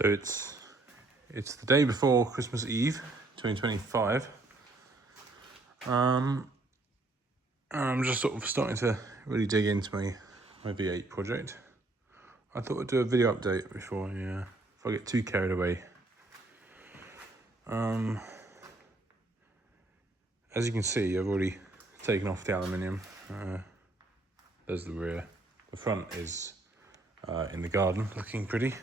So it's the day before Christmas Eve, 2025. I'm just sort of starting to really dig into my V8 project. I thought I'd do a video update before I get too carried away. As you can see, I've already taken off the aluminium. There's the rear. The front is in the garden, looking pretty.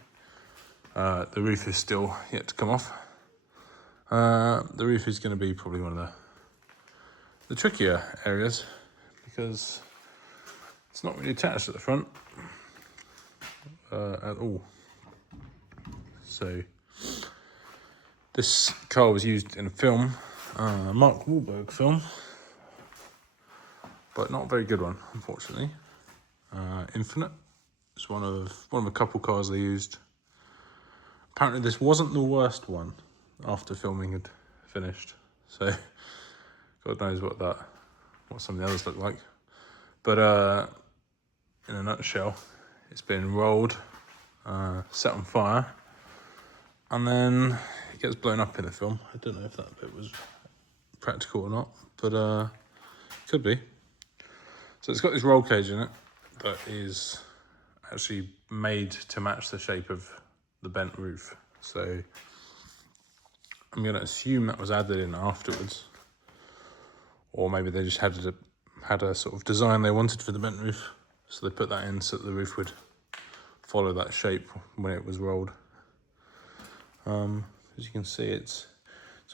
The roof is still yet to come off. The roof is going to be probably one of the trickier areas because it's not really attached at the front at all. So this car was used in a film, Mark Wahlberg film, but not a very good one, unfortunately. Infinite. It's one of a couple cars they used. Apparently this wasn't the worst one after filming had finished. So God knows what some of the others look like. But in a nutshell, it's been rolled, set on fire, and then it gets blown up in the film. I don't know if that bit was practical or not, but could be. So it's got this roll cage in it that is actually made to match the shape of the bent roof. So I'm going to assume that was added in afterwards, or maybe they just had a sort of design they wanted for the bent roof, so they put that in so that the roof would follow that shape when it was rolled. As you can see, it's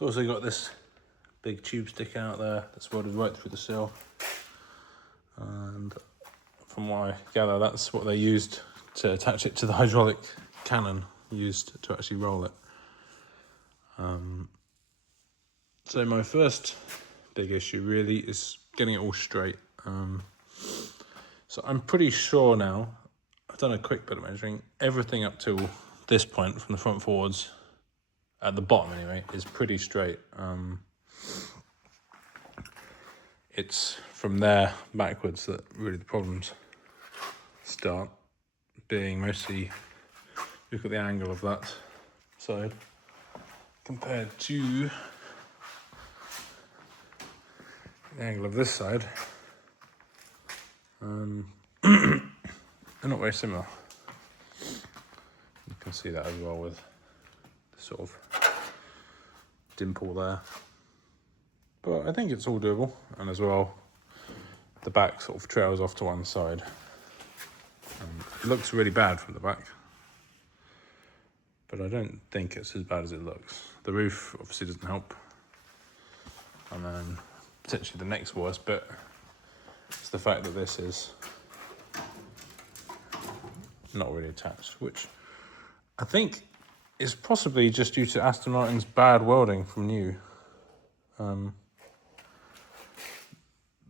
also got this big tube sticking out there that's welded right through the sill, and from what I gather, that's what they used to attach it to the hydraulic cannon used to actually roll it. So my first big issue really is getting it all straight. So I'm pretty sure now, I've done a quick bit of measuring, everything up till this point from the front forwards, at the bottom anyway, is pretty straight. It's from there backwards that really the problems start, being mostly, look at the angle of that side compared to the angle of this side. They're not very similar. You can see that as well with the sort of dimple there. But I think it's all doable, and as well, the back sort of trails off to one side. It looks really bad from the back, but I don't think it's as bad as it looks. The roof obviously doesn't help, and then potentially the next worst bit is the fact that this is not really attached, which I think is possibly just due to Aston Martin's bad welding from new.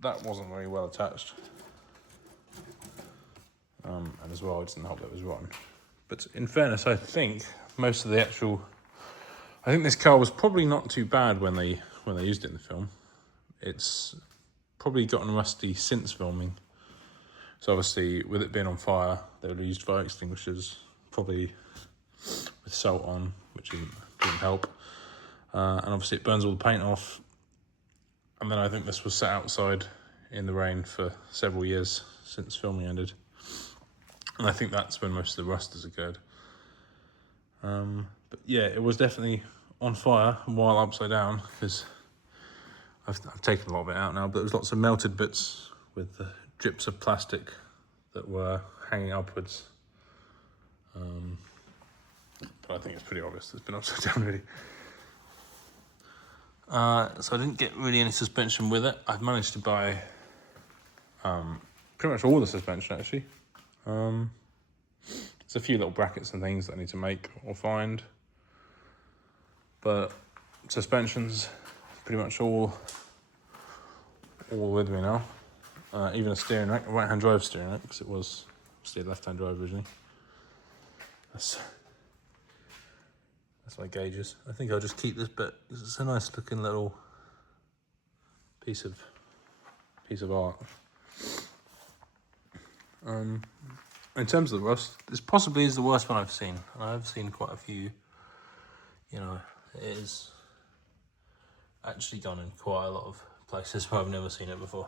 That wasn't very well attached, and as well, it didn't help that it was rotten. But in fairness, I think most of the I think this car was probably not too bad when they used it in the film. It's probably gotten rusty since filming. So obviously, with it being on fire, they would have used fire extinguishers, probably with salt on, which didn't help. And obviously it burns all the paint off. And then I think this was sat outside in the rain for several years since filming ended. And I think that's when most of the rust has occurred. But yeah, it was definitely on fire while upside down, because I've taken a lot of it out now, but there was lots of melted bits with the drips of plastic that were hanging upwards. But I think it's pretty obvious it's been upside down really. So I didn't get really any suspension with it. I've managed to buy pretty much all the suspension actually. There's a few little brackets and things that I need to make or find, but suspension's pretty much all with me now. Even a steering rack, a right-hand drive steering rack, because it was still left-hand drive originally. That's my gauges. I think I'll just keep this bit because it's a nice looking little piece of art. In terms of the rust, this possibly is the worst one I've seen. And I've seen quite a few. You know, it is actually done in quite a lot of places where I've never seen it before.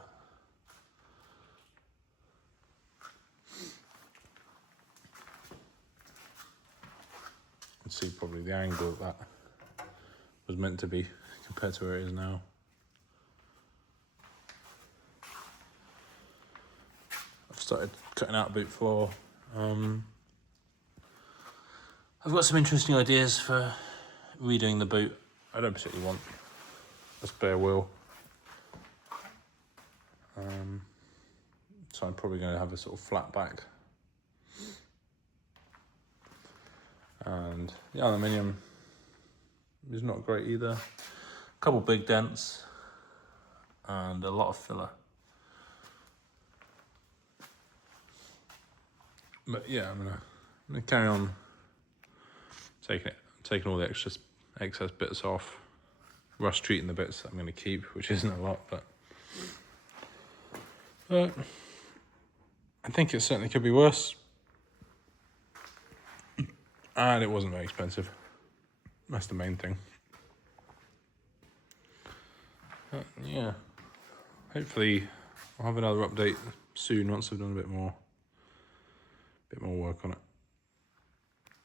You can see probably the angle that was meant to be compared to where it is now. I've started cutting out boot floor. I've got some interesting ideas for redoing the boot. I don't particularly want a spare wheel. So I'm probably going to have a sort of flat back. And the aluminium is not great either. A couple big dents and a lot of filler. But yeah, I'm gonna carry on taking all the excess bits off, rust treating the bits that I'm gonna keep, which isn't a lot, but I think it certainly could be worse. And it wasn't very expensive. That's the main thing. But yeah, hopefully I'll have another update soon once I've done a bit more work on it.